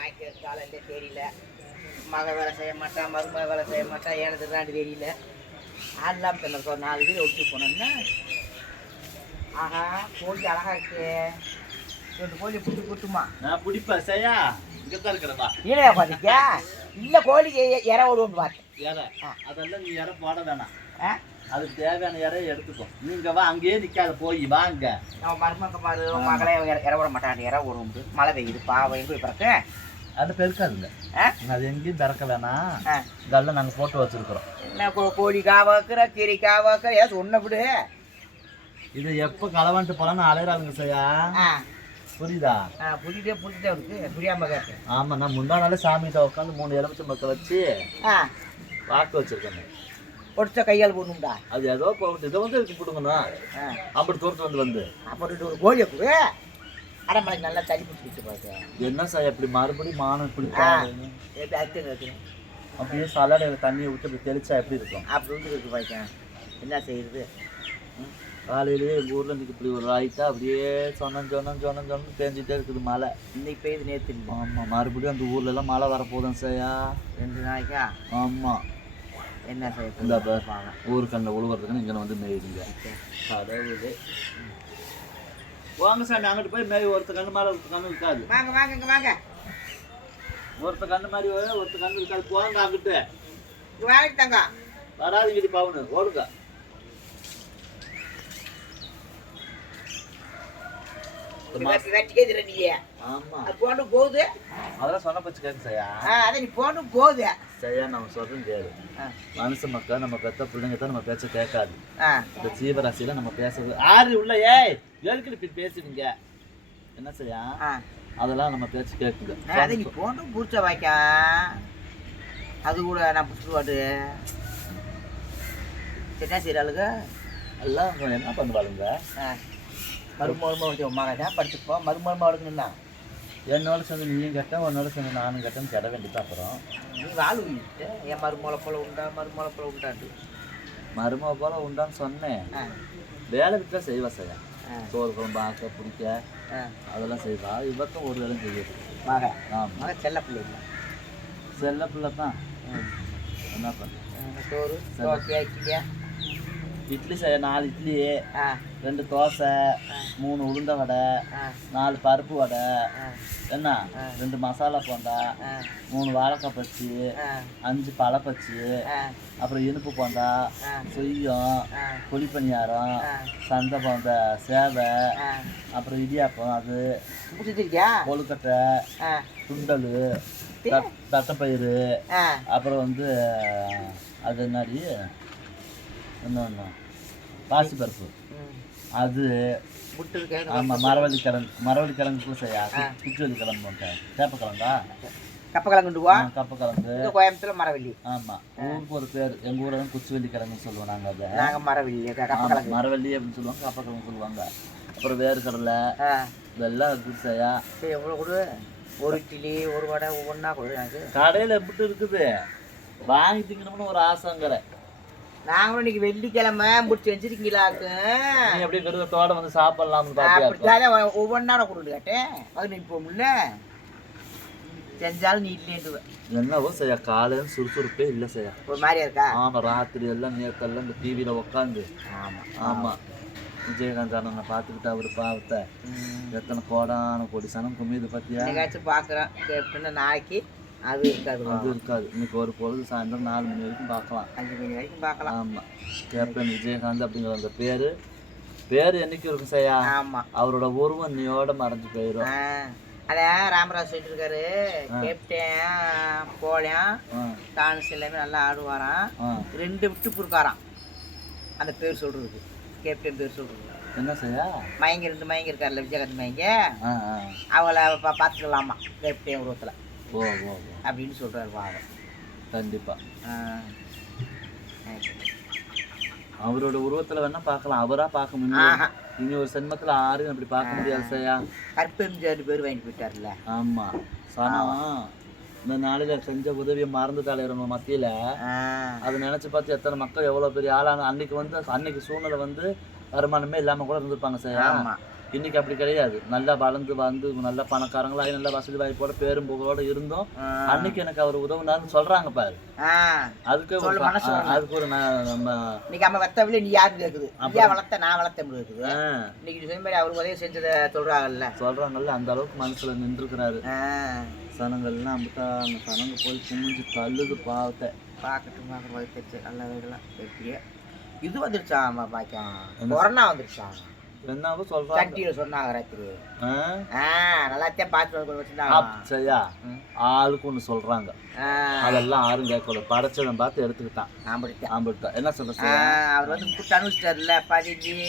வாய்க்கிறது காலையில தெரியல. மக வேலை செய்ய மாட்டான் மருமக வேலை செய்ய மாட்டான் ஏனது தாண்டி தெரியல. ஆடலாம் பின்ன ஒரு நாலு பேர் ஒட்டி போனோம்னா ஆஹா கோழி அழகா இருக்கு. ரெண்டு கோழி புட்டு புட்டுமா நான் பிடிப்பேன் சரியா? இங்கே தான் இருக்கிறதா ஈழையா பார்த்திக்கா இல்லை கோழிக்கு இற விடுவோம்னு பார்த்தேன். இறை. அதெல்லாம் நீ இறை போட வேணாம். ஆ? அதுக்கு தேவையான இறையை எடுத்துக்கோ. நீங்க வா அங்கேயே நிக்காத போய் வாங்க. நம்ம மருமக பாரு உன் மகளே இற- விட மாட்டான் இற விடும் மழை பெய்யுது பாவம் எங்கே போய் பிறக்க அது பெருக்காதுங்க? அது எங்கேயும் திறக்க வேணாம். இதெல்லாம் நாங்கள் போட்டு வச்சிருக்கிறோம். என்ன கோழி காவாக்குற கீரி காவாக்குற ஏதாவது சொன்ன விடு. இது எப்போ களவான்ட்டு போலான்னு அலையிறாங்க சரியா ஆ. புரியுதா? புரியுதே புரியுதே இருக்கு புரியாம கேட்டேன் ஆமா நான் முந்தா நாளே சாமிகிட்ட உட்காந்து மூணு எலுமிச்சை மக்க வச்சு வாக்கு வச்சிருக்கேன் பொடிச்ச கையால் போடணும்டா. அது ஏதோ போட்டு இதை வந்து ஆ. அப்படி தூரத்து வந்து வந்து. அப்புறம் ஒரு கோழியை கொடு. அரைமலைக்கு நல்லா தள்ளி பிடிச்சி பார்த்து என்ன சார் எப்படி மறுபடியும் மானம் இப்படி. எப்படி அப்படியே சலடையில் தண்ணியை விட்டு இப்படி தெளிச்சா எப்படி இருக்கும்? அப்படி வந்து இருக்கு பார்க்க என்ன செய்யுது காலையிலேயே எங்கள் ஊரில் இன்னைக்கு இப்படி ஒரு ரைட்டாக அப்படியே சொன்னம் சொன்னம் சொன்னம் சொன்னம் பேஞ்சிட்டே இருக்குது மழை. இன்னைக்கு பெய்யுது நேற்று ஆமாம் மறுபடியும் அந்த ஊர்ல எல்லாம் மழை வரப்போதும் சாயா? ரெண்டு நாளைக்கா? ஆமாம் என்ன செய்ய இந்த போகுது? பாரு. ஊருக்கு அந்த உழுவுறதுக்குன்னு இங்கே வந்து மேயுதுங்க. கடவுளே. வாங்க சாமி அங்கிட்டு போய் மேய் ஒருத்த கண்ணு மேலே ஒருத்த கண்ணு இருக்காது வாங்க வாங்க இங்க வாங்க. ஒருத்த கண்ணு மாதிரி ஒருத்த கண்ணு இருக்காது போங்க அங்கிட்டு. வேலைக்கு தாங்க. வராதுங்கிட்டு பவுனு ஓடுங்க. போகுது. அதெல்லாம் சொன்ன பச்சு கேட்கு அதை நீ போண்டு போகுது. சரியா நம்ம சொல்றோம் கேளு. ஆ. மனுஷ மக்கள் நம்ம பெத்த பிள்ளைங்க தான் நம்ம பேச்ச கேட்காது. இந்த ஜீவராசியில நம்ம பேசுறது ஆறு உள்ள ஏய் எதுக்கு இப்படி பேசுவீங்க என்ன செய்யா ஆ. அதெல்லாம் நம்ம பேச்சு கேட்குது. அதை நீ போண்டு பூச்ச வாய்க்கா. அது கூட நான் பிடிச்சிட்டு வாட்டு என்ன செய்கிறாளுங்க எல்லாம் என்ன பண்ணுவாளுங்க? மருமருமா வச்சு மகன் தான் படிச்சுப்போ மருமருமா எடுக்கணும்னா என்னோட சேர்ந்து நீயும் கேட்டேன் உன்னோட சேர்ந்து நானும் கேட்டேன்னு கேட வேண்டியது அப்புறம். நீ வாழ் உயிர்ட்டு என் மருமலை போல உண்டா மருமலை போல உண்டாண்டு மருமக போல உண்டான்னு சொன்னேன். ஆ. வேலை விட்டா செய்வா ஆ. சோறு குழம்பு ஆக்க பிடிக்க ஆ. அதெல்லாம் செய்வா. இவக்கும் ஒரு வேலை செய்யுது. மக. ஆமாம் செல்ல பிள்ளை இல்லை. செல்ல பிள்ளை தான். என்ன பண்ண? சோறு இட்லி செய்ய நாலு இட்லி ரெண்டு தோசை மூணு உளுந்த வடை நாலு பருப்பு வடை என்ன? ரெண்டு மசாலா போண்டா மூணு வாழைக்காய் பச்சி அஞ்சு பழ பச்சி ஆ. அப்புறம் இனிப்பு போண்டா சொய்யம் குழிப்பணியாரம் சந்தை போண்டா சேவை அப்புறம் இடியாப்பம் அது கொழுக்கட்டை சுண்டல் தட்- தட்டைப்பயிறு அப்புறம் வந்து அது என்னடி? இன்னொன்று பாசிப்பருப்பு ம் அது ஆமாம் மரவள்ளி கிழங்கு மரவள்ளி கிழங்கு செய்யா குச்சிவள்ளி கிழங்கு போட்டேன் சேப்பக்கிழங்கா கப்பக்கிழங்குண்டு வா கப்பக்கிழங்கு. இது கோயம்புத்தூர்ல மரவள்ளி. ஆமாம் ஊருக்கு ஒரு பேர். எங்கள் ஊரில் குச்சிவள்ளி கிழங்குன்னு சொல்லுவோம் நாங்கள் அதை. நாங்க மரவள்ளி மரவள்ளி அப்படின்னு சொல்லுவாங்க கப்பக்கிழங்கு சொல்லுவாங்க. அப்புறம் வேர்க்கடலை இதெல்லாம் சரி எவ்வளோ கொடு? ஒரு இட்லி ஒரு வடை ஒவ்வொன்றா கொடு எனக்கு. கடையில் எப்படி இருக்குது? வாங்கி திங்கணும்னு ஒரு ஆசைங்கிற. நாங்களும் இன்னைக்கு வெள்ளிக்கிழமை முடிச்சு வச்சிருக்கீங்களாக்கு நீ அப்படியே விருதத்தோட வந்து சாப்பிடலாம்னு பார்த்தியா அப்படித்தான் ஒவ்வொன்றா கொடுத்து கேட்டேன் அது நீ போகல செஞ்சாலும் நீ இல்லைன்ட்டு என்னவோ செய்யா? காலையில் சுறுசுறுப்பே இல்லை செய்யா? ஒரு மாதிரியா இருக்கா? ஆமாம் ராத்திரி எல்லாம் நேரத்தெல்லாம் இந்த டிவியில் உட்காந்து ஆமா ஆமாம் விஜயகாந்த் அண்ணனை பார்த்துக்கிட்டு அவர் பாவத்தை. எத்தனை கோடான கோடி சனம் குமியுது பார்த்தியா என்னைக்காச்சும் பார்க்குறேன். கேப்டன் நாளைக்கு. அது இருக்காது அது இருக்காது. இன்னைக்கு ஒரு பொழுது சாயந்தரம் நாலு மணி வரைக்கும் பார்க்கலாம். அஞ்சு மணி வரைக்கும் பார்க்கலாம். ஆமாம் கேப்டன் விஜயகாந்த் அப்படிங்கிற அந்த பேர் பேர் என்னைக்கு இருக்கும் செய்யா ஆமா. அவரோட உருவம் நீயோட மறைஞ்சு போயிடும் ஆ. அதான் ராமராஜ் சொல்லிட்டு இருக்காரு. கேப்டன் ஆ. டான்ஸ் எல்லாமே நல்லா ஆடுவாராம். ரெண்டு விட்டு புருக்காராம் அந்த பேர் சொல்றதுக்கு. கேப்டன் பேர் சொல்றது என்ன செய்யா மயங்க ரெண்டு மயங்க இருக்கார்ல விஜயகாந்த் மயங்க? பா பார்த்துக்கலாமா? கேப்டன் உருவத்தில். ஓ ஓ அப்படின்னு சொல்றாரு பாவம். கண்டிப்பாக. அவரோட உருவத்தில் வேணா பார்க்கலாம். அவரா பார்க்க முடியும். இனி ஒரு சென்மத்தில் ஆரையும் அப்படி பார்க்க முடியாது செய்யா கற்பெம்ஜிஆர் பேர் வாங்கிட்டு போயிட்டார்ல ஆமா. சனம் இந்த நாளில செஞ்ச உதவியை மறந்துட்டாலே நம்ம மத்தியில. அதை நினைச்சு பார்த்து எத்தனை மக்கள் எவ்வளவு பெரிய ஆளான அன்னைக்கு வந்து அன்னைக்கு சூழ்நிலை வந்து வருமானமே இல்லாம கூட இருந்திருப்பாங்க சார் இன்னைக்கு அப்படி கிடையாது. நல்லா வளர்ந்து வந்து நல்ல பணக்காரங்களாகி நல்ல வசதி வாய்ப்போட பேரும் புகழோட இருந்தோம். அன்னைக்கு எனக்கு அவர் உதவுனாருன்னு சொல்றாங்க பாரு. அதுக்கு ஒரு. அதுக்கு ஒரு நம்ம இன்னைக்கு அம்மா வெத்தவில்லை நீ யாருக்கு கேக்குது? நீயா வளர்த்த நான் வளர்த்த இருக்குது. இன்னைக்கு சொன்ன மாதிரி அவர் உதவி செஞ்சதை சொல்றாங்கல்ல. சொல்றாங்கல்ல அந்த அளவுக்கு மனசுல நின்றுக்கிறாரு சனங்கள்லாம் அப்படித்தா அந்த சனங்க போய் குமிஞ்சு தள்ளுது பாவத்தை பார்க்கட்டும் பார்க்க வளர்த்துச்சு நல்லா வீடெல்லாம் எப்படியே. இது வந்துருச்சா பாக்கியம்? கொரோனா வந்துருச்சா? என்னவோ சொல்றாங்க. சொன்னாங்க ராத்திரி. நல்லாத்தான் பார்த்து சரியா. ஆளுக்கு ஒண்ணு சொல்றாங்க. அதெல்லாம் யாரும் கேட்கல படைச்சவன் பார்த்து எடுத்துக்கிட்டான். ஆம்பிட்டான் என்ன சொல்ற அவர் வந்து பதிஞ்சு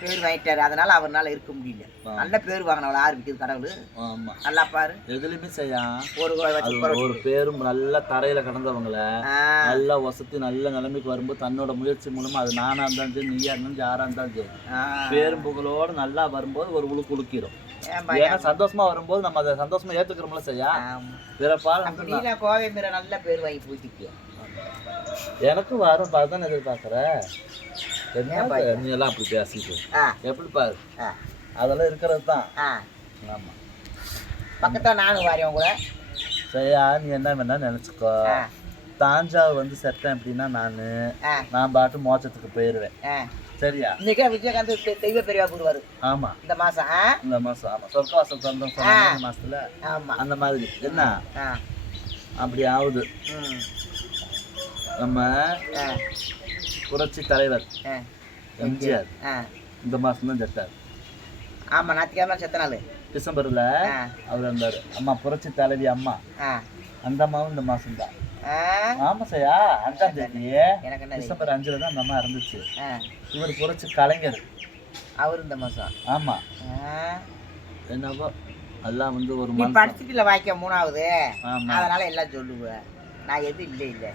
பேர் வாங்கிட்டாரு. அதனால அவர்னால இருக்க முடியல. நல்ல பேர் வாங்கினவள கடவுள். ஆமா. நல்லா பாரு. எதுலையுமே செய்யா? ஒரு ஒரு- பேரும் நல்லா தரையில கடந்தவங்கள. நல்லா வசதி நல்ல நிலைமைக்கு வரும்போது தன்னோட முயற்சி மூலமா அது நானா இருந்தாலும் சரி நீயா இருந்தாலும் யாரா இருந்தாலும் சரி. பேரும் புகழோட நல்லா வரும்போது ஒரு உழுக்கு உழுக்கிடும்? ஏன்னா சந்தோஷமா வரும்போது நம்ம அதை சந்தோஷமா ஏத்துக்கிறோம்ல செய்யா ஆமா. பிறப்பால் கோவை மீற நல்ல பேர் வாங்கி பூச்சிக்க எனக்கு வரும் பார்த்து எதிர்பார்க்குற? என்ன? நீ எல்லாம் அப்படி பேசிட்டு. எப்படி பாரு? அதெல்லாம் இருக்கிறது தான். ஆமா. பக்கத்துல நானும் வரேன் உங்களை. சரியா நீ என்ன வேணா நினைச்சுக்கோ. தாஞ்சாவூர் வந்து செத்தேன் அப்படின்னா நான் நான் பாட்டு மோட்சத்துக்கு போயிடுவேன் சரியா? இன்னைக்கு விஜயகாந்த் தெய்வ பெரியவா கூறுவாரு ஆமா. இந்த மாசம் இந்த மாசம் ஆமா. சொர்க்கவாசல் தந்தோம் சொன்ன இந்த மாசத்துல ஆமா. அந்த மாதிரி. என்ன? அப்படி ஆகுது. நம்ம புரட்சி தலைவர் எம்ஜிஆர். இந்த மாசம் தான் செத்தார். ஆமா ஞாயிற்றுக்கிழமை செத்த நாள் டிசம்பர்ல அவர் இருந்தாரு அம்மா புரட்சி தலைவி அம்மா. அந்த அம்மாவும் இந்த மாசம் தான். ஆமா சையா? அஞ்சாம் தேதி? டிசம்பர் அஞ்சுல தான் அந்த அம்மா இருந்துச்சு இவர் புரட்சி கலைஞர். அவர் இந்த மாசம் ஆமா. ஆ. என்னவோ எல்லாம் வந்து ஒரு நீ மனுஷன். படிச்சுட்டுல வாய்க்க மூணாவது? ஆமா. அதனால எல்லாம் சொல்லுவேன் நான் எதுவும் இல்லை இல்லை.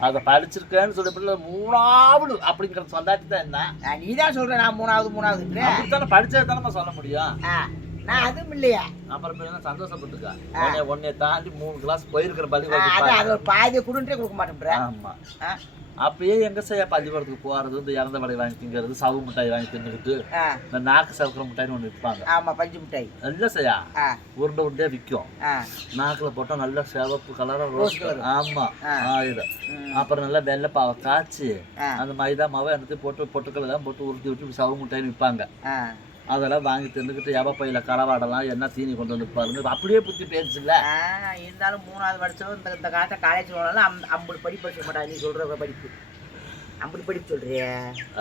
அதை படிச்சிருக்கேன்னு சொல்லி மூணாவது அப்படிங்கிற சொல்லாட்டி தான் என்ன? நீ தான் சொல்ற நான் மூணாவது மூணாவது அப்படித்தானே படிச்சது தானே சொல்ல முடியும்? நான் அதுவும் இல்லையா. அப்புறம் என்ன சந்தோஷப்பட்டுக்கா? உன்னை தாண்டி மூணு கிளாஸ் போயிருக்கிற பாரு. அது ஒரு பாதியை கொடுன்றே கொடுக்க மாட்டேன்ற ஆமா. அப்பயே எங்க செய்ய பள்ளிக்கூடத்துக்கு போறது? இந்த இறந்த வடை வாங்கி திங்கிறது சவு மிட்டாய் வாங்கி தின்னுக்கிட்டு இந்த நாக்கு சவுக்கிற மிட்டாய்னு ஒன்று விற்பாங்க. ஆமா பஞ்சு மிட்டாய். நல்லா செய்யா உருண்டை உருண்டையா விற்கும் நாக்குல போட்டா நல்லா சிவப்பு கலரா ரோஸ் colour. ஆமா ஆ. ஆயிடும். ம். அப்புறம் நல்லா வெள்ளை பாவை காய்ச்சி. அந்த மைதா மாவை எடுத்து போட்டு பொட்டுக்களை தான் போட்டு உருட்டி விட்டு சவு மிட்டாய்னு விற்பாங்க. அதெல்லாம் வாங்கி தின்னுக்கிட்டு எவ பையில களவாடலாம் என்ன தீனி கொண்டு வந்து பாருங்க அப்படியே புத்தி ஆ, இருந்தாலும் மூணாவது படிச்சவன் இந்த இந்த காலத்தை காலேஜ் போனாலும் அம் ஐம்பது படி படிக்க மாட்டா நீ சொல்ற படிப்பு. ஐம்பது படிப்பு சொல்றிய.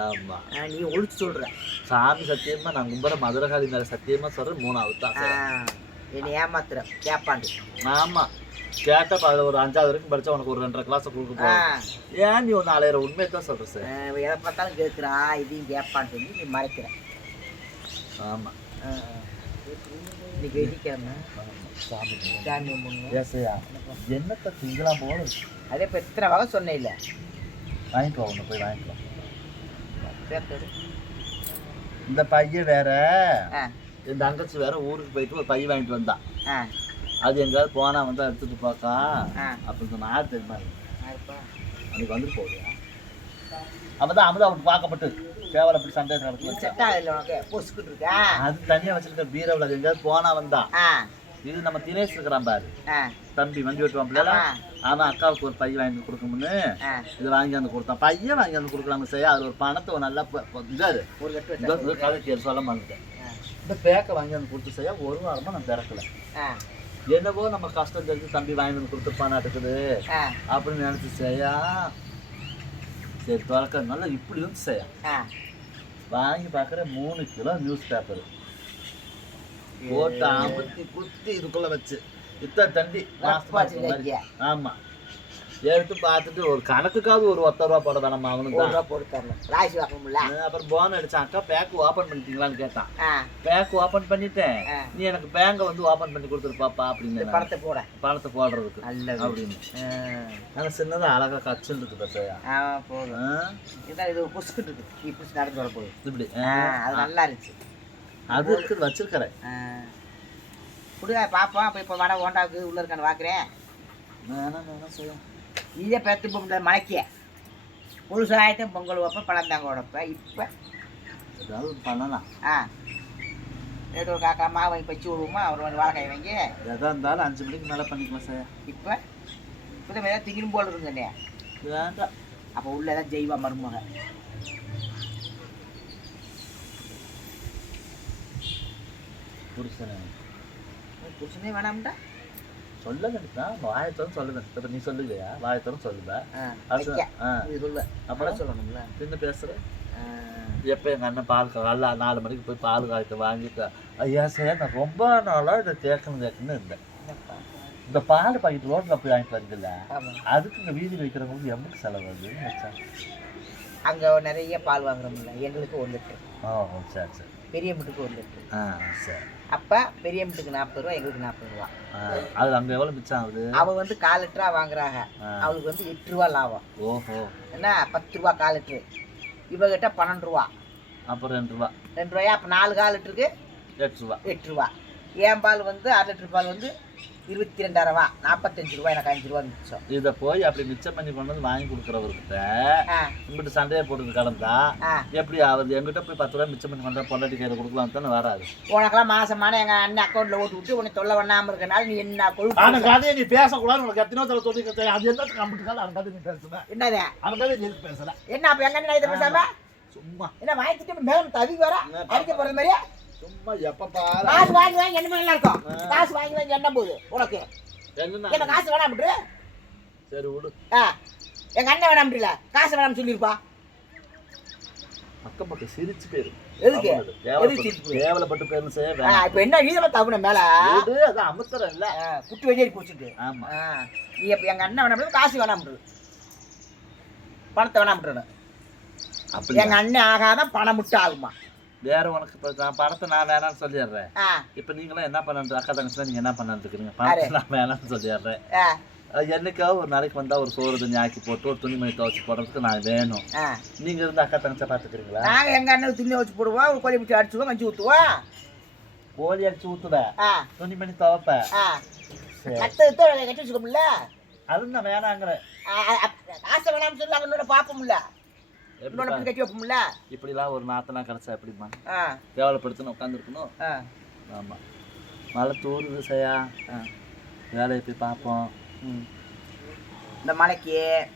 ஆமா. ஆ, நீ ஒழிச்சு சொல்ற. சாமி சத்தியமா நான் கும்புற மதுரகாளி மேல சத்தியமா சொல்றேன் மூணாவது தான் என்னை ஏமாத்துற. கேப்பாண்டு ஆமா. கேட்ட அதுல ஒரு அஞ்சாவது வரைக்கும் படிச்சா உனக்கு ஒரு ரெண்டரை கிளாஸ் கொடுக்க ஆ, போறேன் ஏன் நீ ஒரு நாலாயிரம் உண்மையை தான் சொல்ற சார். எதை பார்த்தாலும் கேட்குறா இதையும் கேட்பான்னு சொல்லி நீ மறைக்கிற. ஆமா. ஆ, ஆ. இன்னைக்கு வெள்ளிக்கிழமை. ஆமா. சாமி சாமி கும்பிடணும். ஏசையா என்னத்தை திங்கலாம் போல இருக்கு. அதே இப்போ எத்தனை வகை சொன்னேன் இல்லை. வாங்கிட்டு வா உன்னை போய் வாங்கிட்டு வா சேர்த்து இந்த பையன் வேற. என் தங்கச்சி வேற ஊருக்கு போயிட்டு ஒரு பையன் வாங்கிட்டு வந்தான் அது எங்கேயாவது போனா வந்து எடுத்துட்டு பார்க்கா அப்படின்னு சொன்னா யார் தெரியுமா. அன்னைக்கு வந்துட்டு போகுது அப்பதான் அமுதா அவனுக்கு பார்க்கப்பட்டு கேவலம் அப்படி சண்டை இது நடக்குது செட் ஆகல உனக்கு. பொசுக்கிட்டு இருக்கா அது தனியா வச்சிருக்க பீரவில் எங்கேயாவது போனா வந்தான் ஆ. இது நம்ம தினேஷ் இருக்கிறான் பாரு. தம்பி வண்டி ஓட்டுவான் ஆமா அவன் அக்காவுக்கு ஒரு பையன் வாங்கி கொடுக்கணும்னு இதை வாங்கி வந்து கொடுத்தான். பையன் வாங்கி வந்து கொடுக்கலாம்னு செய்ய அது ஒரு பணத்தை ஒரு நல்லா இதாரு ஒரு கதை சொல்ல மாட்டேன். இந்த பேக்கை வாங்கி வந்து கொடுத்து செய்ய ஒரு வாரமா நான் திறக்கல. என்னவோ நம்ம கஷ்டம் தெரிஞ்சு தம்பி வாங்கி வந்து கொடுத்துருப்பானாட்டுக்குது ஆ. அப்படின்னு நினைச்சு செய்யா. சரி திறக்க நல்லா இப்படி வந்து செய்ய. வாங்கி பார்க்குற மூணு கிலோ நியூஸ் பேப்பர் போட்டு அமுத்தி குத்தி இதுக்குள்ள வச்சு. இத்த தண்டி மாசம் மாசம் மாதிரி. வைக்கியா ஆமா எடுத்து பார்த்துட்டு ஒரு கணக்குக்காவது ஒரு ஒத்த ரூபா போட வேணாமா அவனுக்கு தான். ரூபா போட்டு தரணும். ராசி வாக்கணும்ல அப்புறம் போன் அடிச்சான். அக்கா பேக் ஓபன் பண்ணிட்டீங்களான்னு கேட்டான். பேக் ஓபன் பண்ணிட்டேன். நீ எனக்கு பேங்கை வந்து ஓபன் பண்ணி கொடுத்துருப்பாப்பா இந்த அப்படின்னு பணத்தை போட. பணத்தை போடுறதுக்கு. நல்லது. அப்படின்னு. ஆ. ஆனா சின்னதா அழகா கச்சுன்னு இருக்குது சார் ஆ போதும். இதான் இது பொசுக்கிட்டு இருக்கு. நீ பிடிச்சி நடந்து வர போகுது. இப்படி. அது நல்லா இருந்துச்சு. அது இருக்குது வச்சிருக்கிறேன். குடுங்க பார்ப்போம் அப்போ இப்போ வட ஓண்டாவுக்கு உள்ள இருக்கான்னு பார்க்குறேன் வேணாம் வேணாம் செய்யும் இதே பேத்து பொங்கல் மலைக்க முழுசாயத்தையும் பொங்கல் வைப்பேன் பழந்தாங்க உடப்பேன் இப்போ ஏதாவது பண்ணலாம். ஆ. ரேட்டு ஒரு காக்கா மாவு வாங்கி பச்சு விடுவோமா? அவர் வந்து வாழைக்காய் வாங்கி. எதாக இருந்தாலும் அஞ்சு மணிக்கு மேலே பண்ணிக்கலாம் சார். இப்போ? இப்போ ஏதாவது திங்கிரும் போல் இருக்குங்கண்ணே வேண்டாம். அப்போ உள்ள ஏதாவது ஜெய்வா மருமக. புருஷனை. புருஷனே வேணாம்டா. சொல்ல வேண்டியதான் வாயத்தோறும் சொல்ல வேண்டியது இப்போ நீ சொல்லுவியா வைக்க. ஆ. இது சொல்ல அப்புறம் அப்புறம் சொல்லணும்ல. என்ன பேசுகிறேன் ஆ. எப்போ எங்கள் அண்ணன் பால் காலைல நாலு மணிக்கு போய் பால் காய்க்க வாங்கிட்டு ஐயா சார் நான் ரொம்ப நாளாக இதை கேட்கணும் கேட்கணும்னு இருந்தேன்? இந்த பால் பாக்கெட் ரோட்டில் போய் வாங்கிட்டு வரீங்கல்ல ஆமா. அதுக்கு இந்த வீதி வைக்கிறவங்களுக்கு எவ்வளோ செலவு வருது வச்சேன் அங்க நிறைய பால் வாங்குறோம்ல. எங்களுக்கு ஒரு லிட்டர். ஓ, சரி சரி. பெரிய வீட்டுக்கு ஒரு லிட்டர் ஆ சரி. அப்ப பெரிய வீட்டுக்கு நாற்பது ரூபா எங்களுக்கு நாற்பது ரூபா. அது அங்கே எவ்வளோ மிச்சம் ஆகுது? அவ வந்து கால் லிட்டரா வாங்குறாங்க. அவளுக்கு வந்து எட்டு ரூபா லாபம். ஓஹோ. என்ன? பத்து ரூபா கால் லிட்டரு. இவகிட்ட பன்னெண்டு ரூபா. அப்புறம் ரெண்டு ரூபா. ரெண்டு ரூபாயா? அப்போ நாலு கால் லிட்டருக்கு எட்டு ரூபா. எட்டு ரூபா. என் பால் வந்து அரை லிட்டர் பால் வந்து இருபத்தி ரெண்டாயிரம் ரூபா நாற்பத்தஞ்சு ரூபா எனக்கு அஞ்சு ரூபா மிச்சம். இதை போய் அப்படி மிச்சம் பண்ணி கொண்டு வந்து வாங்கி கொடுக்குறவர்கிட்ட இங்கிட்டு சண்டையை போட்டு கலந்தா எப்படி ஆகுது? எங்கிட்ட போய் பத்து ரூபா மிச்சம் பண்ணி கொண்டா பொண்டாட்டி கையில் கொடுக்கலாம் தானே வராது. உனக்கெல்லாம் மாசமான எங்க அண்ணன் அக்கௌண்ட்ல ஓட்டு விட்டு உனக்கு தொல்லை பண்ணாம இருக்கனால நீ என்ன அந்த கொழுப்பு கதையை நீ பேசக்கூடாது உனக்கு எத்தனையோ தடவை சொல்லி அது என்ன கம்பிட்டு அந்த கதை நீ பேசுன. என்னது? அந்த கதை நீ பேசுற என்ன அப்ப எங்க அண்ணன் இதை பேசாம? சும்மா என்ன வாங்கிட்டு மேலும் தவி வர? அடிக்க போறது மாதிரியா? சும்மா பாரு. காசு வாங்கி வாங்கி என்ன நல்லா இருக்கும்? காசு வாங்கி வாங்கி என்ன போகுது? உனக்கு? என்ன காசு வேணாம் சரி விடு. ஆ. எங்க அண்ணன் வேணாம் காசு வேணாம் சொல்லியிருப்பா. அக்கம் பக்கம் சிரிச்சு போயிரு எதுக்கு? ஆ, வேணாம். இப்ப என்ன நீதமா தப்புன மேல? அதான் அமுத்துறேன் இல்ல. ஆ, குட்டி வெளியேறி போச்சுட்டு ஆமா. நீ இப்ப எங்க அண்ணன் வேணாம் காசு வேணாம் பணத்தை வேணாம் அப்படி எங்க அண்ணன் ஆகாதான் பணம் விட்டு ஆகுமா வேற உனக்கு இப்ப நான் பணத்தை நான் வேணாம்னு சொல்லிடுறேன். இப்ப நீங்களும் என்ன பண்ணு அக்கா தங்கச்சி நீங்க என்ன பண்ணான்னு இருக்கிறீங்க பணத்தை நான் வேணாம்னு சொல்லிடுறேன். என்னைக்காவது ஒரு நாளைக்கு வந்தா ஒரு சோறு தண்ணி ஆக்கி போட்டு ஒரு துணிமணி துவைச்சு போடுறதுக்கு நான் வேணும். நீங்க இருந்து அக்கா தங்கச்சா பாத்துக்கிறீங்களா நாங்க எங்க அண்ணனுக்கு துணி வச்சு போடுவோம் ஒரு கோழி பிடிச்சி அடிச்சுவோம் மஞ்சள் ஊற்றுவோம் கோழி அடிச்சு ஆ. துணிமணி துவைப்ப? ஆ. சரி. கட்டு வச்சுக்கோம்ல? அது நான் வேணாங்கிறேன். காசை வேணாம்னு சொல்லி அங்கே இன்னொன்று பார்ப்போம்ல இன்னொன்று கட்டி வைப்போம்ல? இப்படிலாம் ஒரு நாத்தெல்லாம் கிடைச்சா எப்படிம்மா? ஆ. கேவலப்படுத்தணும் உட்காந்துருக்கணும் ஆ. ஆமா. மழை தூருது சையா? ஆ. வேலையை போய் பார்ப்போம். இந்த மலைக்கு?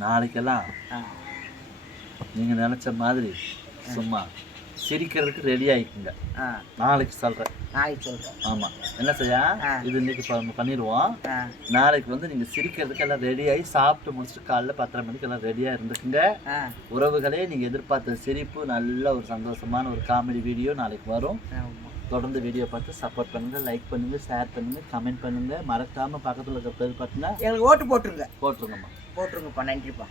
நாளைக்கெல்லாம் ஆ. நீங்க நினைச்ச மாதிரி சும்மா சிரிக்கிறதுக்கு ரெடி ஆயிக்குங்க. ஆ. நாளைக்கு சொல்றேன். நாளைக்கு சொல்கிறேன் ஆமா. என்ன செய்யா. இது இன்னைக்கு பண்ணிடுவோம். நாளைக்கு வந்து நீங்க சிரிக்கிறதுக்கு எல்லாம் ரெடி ஆகி சாப்பிட்டு முடிச்சுட்டு காலைல பத்தரை மணிக்கு எல்லாம் ரெடியா இருந்துக்குங்க. உறவுகளே நீங்க எதிர்பார்த்த சிரிப்பு நல்ல ஒரு சந்தோஷமான ஒரு காமெடி வீடியோ நாளைக்கு வரும். தொடர்ந்து வீடியோ பார்த்து சப்போர்ட் பண்ணுங்க லைக் பண்ணுங்க ஷேர் பண்ணுங்க கமெண்ட் பண்ணுங்க. மறக்காம பக்கத்துல இருக்கிற பேர் பார்த்தீங்கன்னா எங்களுக்கு ஓட்டு போட்டுருங்க. போட்டுருங்கம்மா. போட்டுருங்கப்பா. நன்றிப்பா.